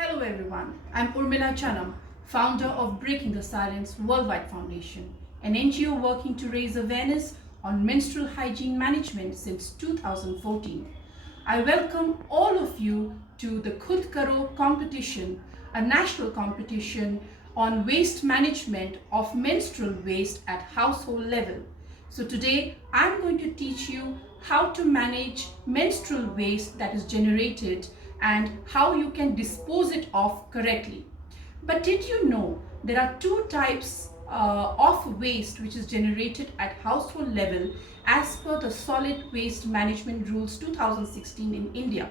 Hello everyone, I'm Urmila Chanam, founder of Breaking the Silence Worldwide Foundation, an NGO working to raise awareness on menstrual hygiene management since 2014. I welcome all of you to the Khud Karo competition, a national competition on waste management of menstrual waste at household level. So today I'm going to teach you how to manage menstrual waste that is generated and how you can dispose it of correctly. But did you know there are two types of waste which is generated at household level as per the Solid Waste Management Rules 2016 in India.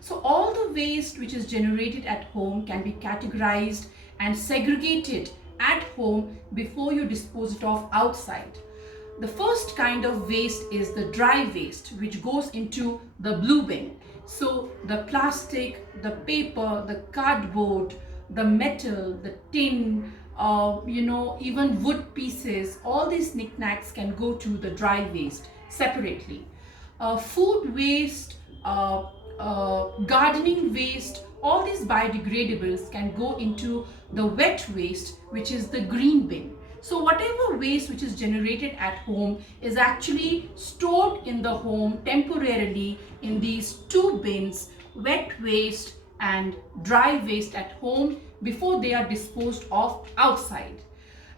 So all the waste which is generated at home can be categorized and segregated at home before you dispose it off outside. The first kind of waste is the dry waste, which goes into the blue bin. So the plastic, the paper, the cardboard, the metal, the tin, even wood pieces, all these knickknacks can go to the dry waste separately. Food waste, gardening waste, all these biodegradables can go into the wet waste, which is the green bin. So whatever waste which is generated at home is actually stored in the home temporarily in these two bins, wet waste and dry waste at home, before they are disposed of outside.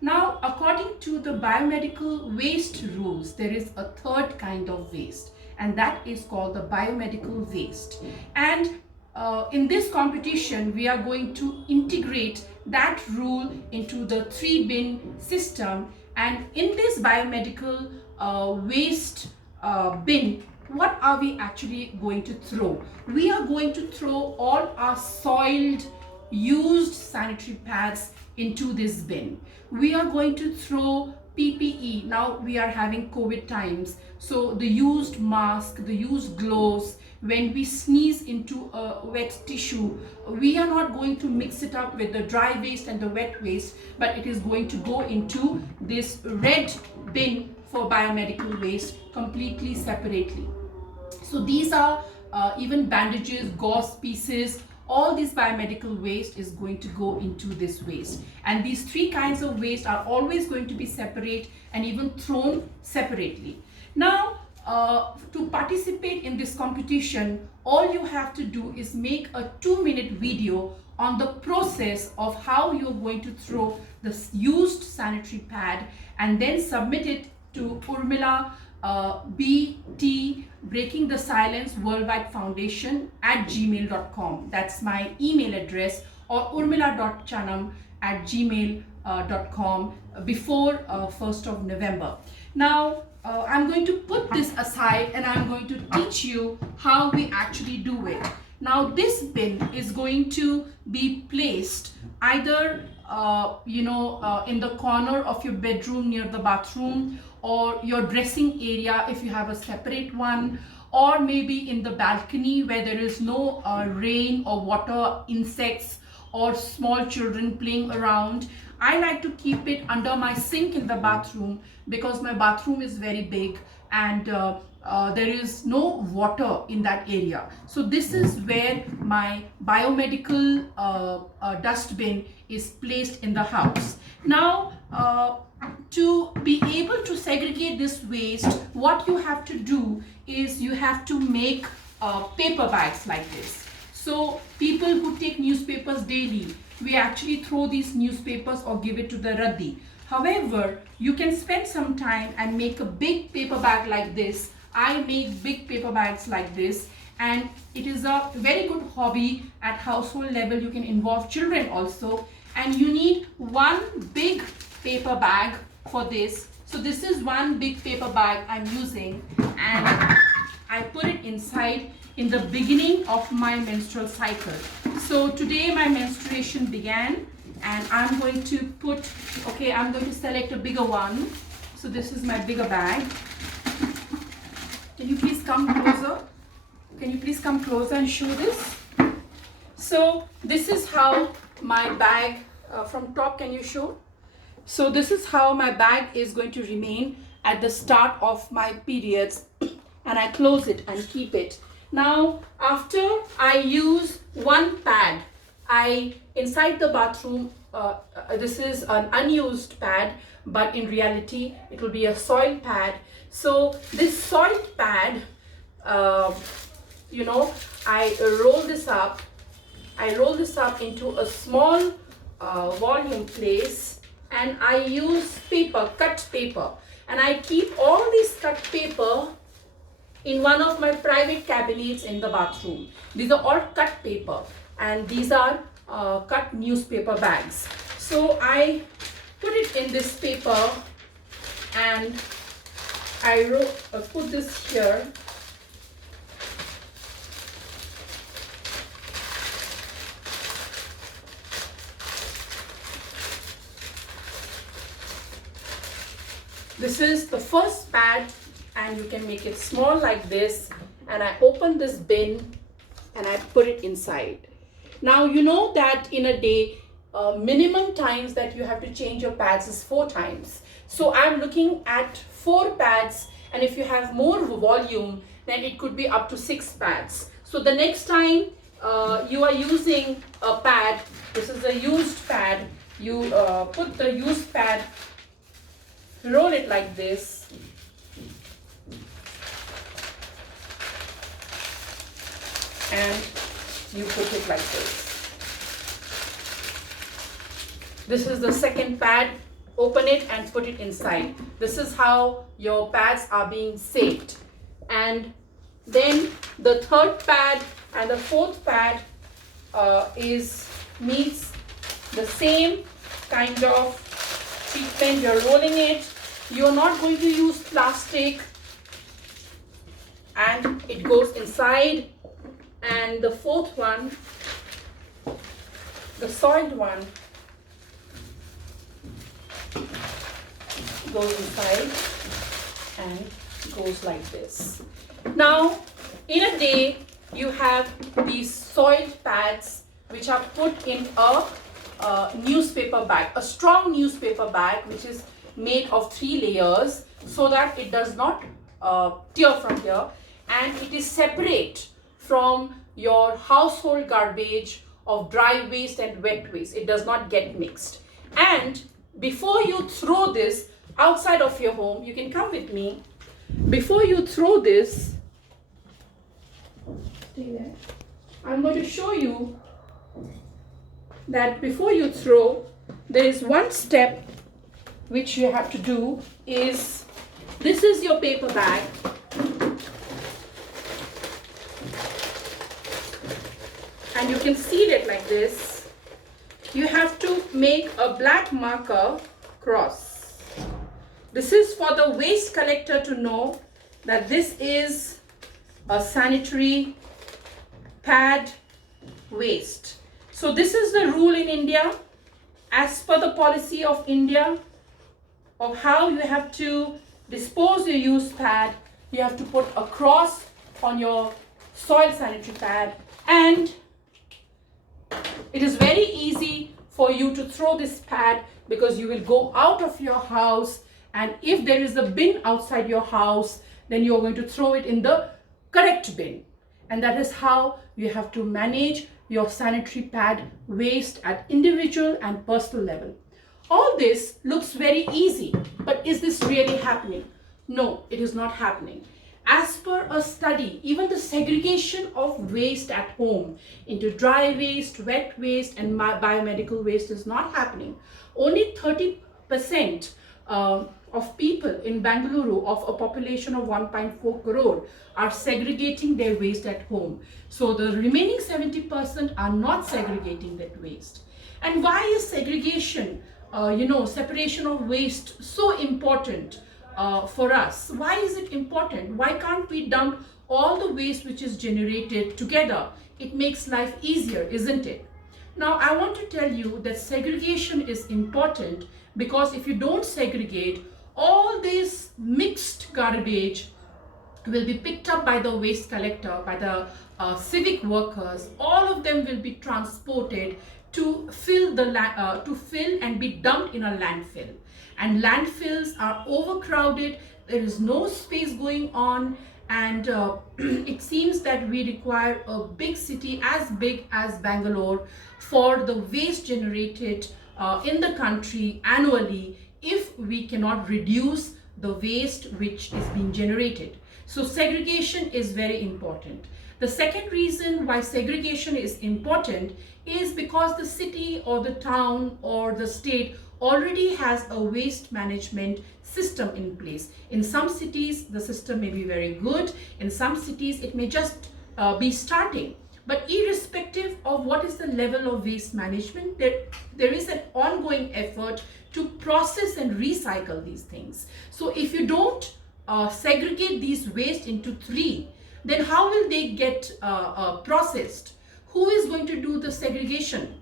Now, according to the biomedical waste rules, there is a third kind of waste, and that is called the biomedical waste. And in this competition, we are going to integrate that rule into the 3-bin system. And in this biomedical waste bin, what are we actually going to throw? We are going to throw all our soiled, used sanitary pads into this bin. We are going to throw PPE. Now we are having COVID times, so the used mask, the used gloves, when we sneeze into a wet tissue, we are not going to mix it up with the dry waste and the wet waste, but it is going to go into this red bin for biomedical waste completely separately. So these are even bandages, gauze pieces, all this biomedical waste is going to go into this waste. And these three kinds of waste are always going to be separate and even thrown separately. Now, to participate in this competition, all you have to do is make a 2-minute video on the process of how you're going to throw this used sanitary pad and then submit it to Urmila BT Breaking the Silence Worldwide Foundation at gmail.com. That's my email address, or urmila.chanam@gmail.com before 1st of November. Now, I'm going to put this aside and I'm going to teach you how we actually do it. Now, this bin is going to be placed either in the corner of your bedroom near the bathroom, or your dressing area if you have a separate one, or maybe in the balcony where there is no rain or water, insects or small children playing around. I like to keep it under my sink in the bathroom because my bathroom is very big and there is no water in that area. So this is where my biomedical dustbin is placed in the house. Now, to be able to segregate this waste, what you have to do is you have to make paper bags like this. So people who take newspapers daily, we actually throw these newspapers or give it to the raddi. However, you can spend some time and make a big paper bag like this. I make big paper bags like this, and it is a very good hobby at household level. You can involve children also, and you need one big paper bag for this. So this is one big paper bag I'm using, and I put it inside in the beginning of my menstrual cycle. So today my menstruation began, and I'm going to I'm going to select a bigger one. So this is my bigger bag. Can you please come closer? Can you please come closer and show this? So this is how my bag, from top, can you show? So this is how my bag is going to remain at the start of my periods, and I close it and keep it. Now, after I use one pad, inside the bathroom, this is an unused pad, but in reality it will be a soil pad. So this soil pad, I roll this up into a small volume place, and I use paper, cut paper, and I keep all this cut paper in one of my private cabinets in the bathroom. These are all cut paper, and these are cut newspaper bags. So I put it in this paper, and I put this here. This is the first pad, and you can make it small like this, and I open this bin and I put it inside. Now you know that in a day, minimum times that you have to change your pads is 4 times. So I'm looking at 4 pads, and if you have more volume, then it could be up to 6 pads. So the next time you are using a pad, this is a used pad, you put the used pad, roll it like this, and you put it like this. This is the second pad. Open it and put it inside. This is how your pads are being saved. And then the third pad and the fourth pad needs the same kind of treatment. You're rolling it. You're not going to use plastic, and it goes inside. And the fourth one, the soiled one, goes inside and goes like this. Now, in a day, you have these soiled pads which are put in a newspaper bag, a strong newspaper bag which is made of 3 layers so that it does not tear from here, and it is separate from your household garbage of dry waste and wet waste. It does not get mixed. And before you throw this outside of your home, you can come with me. Before you throw this, stay there. I'm going to show you that before you throw, there is one step which you have to do. Is this is your paper bag, and you can seal it like this. You have to make a black marker cross. This is for the waste collector to know that this is a sanitary pad waste. So this is the rule in India, as per the policy of India, of how you have to dispose your used pad. You have to put a cross on your soil sanitary pad, and it is very easy for you to throw this pad, because you will go out of your house, and if there is a bin outside your house, then you're going to throw it in the correct bin. And that is how you have to manage your sanitary pad waste at individual and personal level. All this looks very easy, but is this really happening? No, it is not happening. As per a study, even the segregation of waste at home into dry waste, wet waste, and biomedical waste is not happening. Only 30% of people in Bangalore, of a population of 1.4 crore, are segregating their waste at home. So the remaining 70% are not segregating that waste. And why is segregation, separation of waste so important for us? Why is it important? Why can't we dump all the waste which is generated together? It makes life easier, isn't it? Now, I want to tell you that segregation is important, because if you don't segregate, all this mixed garbage will be picked up by the waste collector, by the civic workers. All of them will be transported to fill and be dumped in a landfill. And landfills are overcrowded. There is no space going on, and it seems that we require a big city as big as Bangalore for the waste generated in the country annually if we cannot reduce the waste which is being generated. So segregation is very important. The second reason why segregation is important is because the city or the town or the state already has a waste management system in place. In some cities, the system may be very good. In some cities, it may just be starting. But irrespective of what is the level of waste management, there is an ongoing effort to process and recycle these things. So if you don't segregate these waste into three, then how will they get processed? Who is going to do the segregation?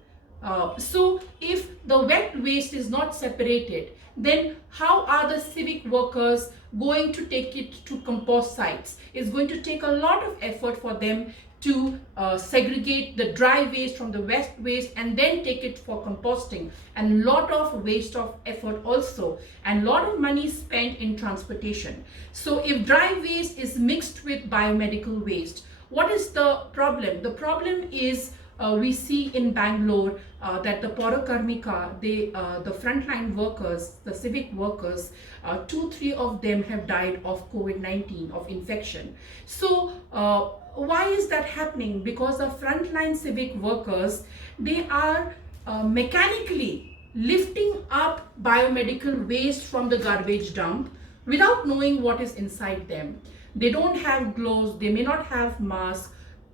So if the wet waste is not separated, then how are the civic workers going to take it to compost sites? It's going to take a lot of effort for them to segregate the dry waste from the wet waste and then take it for composting, and lot of waste of effort also, and lot of money spent in transportation. So if dry waste is mixed with biomedical waste, what is the problem? The problem is we see in Bangalore that the Porokarmika, the frontline workers, the civic workers, 2-3 of them have died of COVID-19, of infection. So why is that happening? Because the frontline civic workers, they are mechanically lifting up biomedical waste from the garbage dump without knowing what is inside them. They don't have gloves, they may not have masks,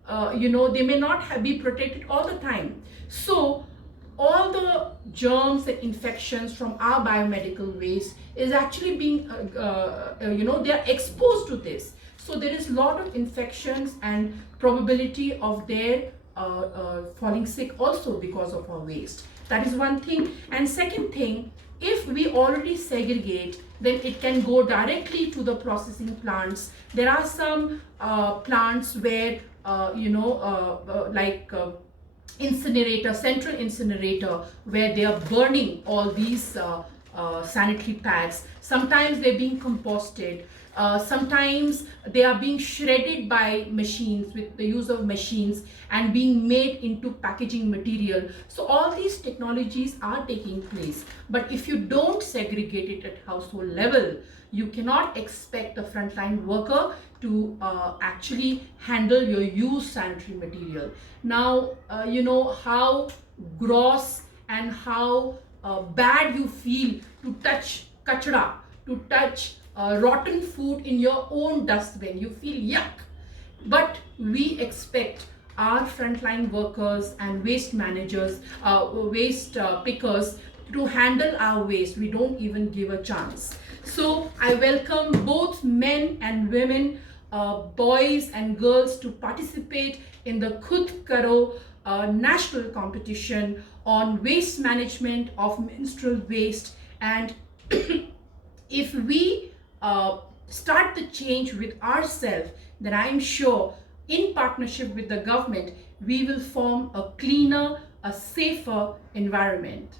they may not be protected all the time. So all the germs and infections from our biomedical waste is actually being, they are exposed to this. So there is a lot of infections and probability of their falling sick also because of our waste. That is one thing. And second thing, if we already segregate, then it can go directly to the processing plants. There are some plants where incinerator, central incinerator, where they are burning all these sanitary pads. Sometimes they're being composted. Sometimes they are being shredded by machines with the use of machines and being made into packaging material. So all these technologies are taking place. But if you don't segregate it at household level, you cannot expect the frontline worker to actually handle your used sanitary material. Now, you know how gross and how bad you feel to touch kachra, to touch rotten food in your own dustbin. You feel yuck. But we expect our frontline workers and waste managers, waste pickers to handle our waste. We don't even give a chance. So I welcome both men and women, boys and girls to participate in the Khud Karo National Competition on waste management of menstrual waste. And if we start the change with ourselves, then I'm sure in partnership with the government, we will form a cleaner, a safer environment.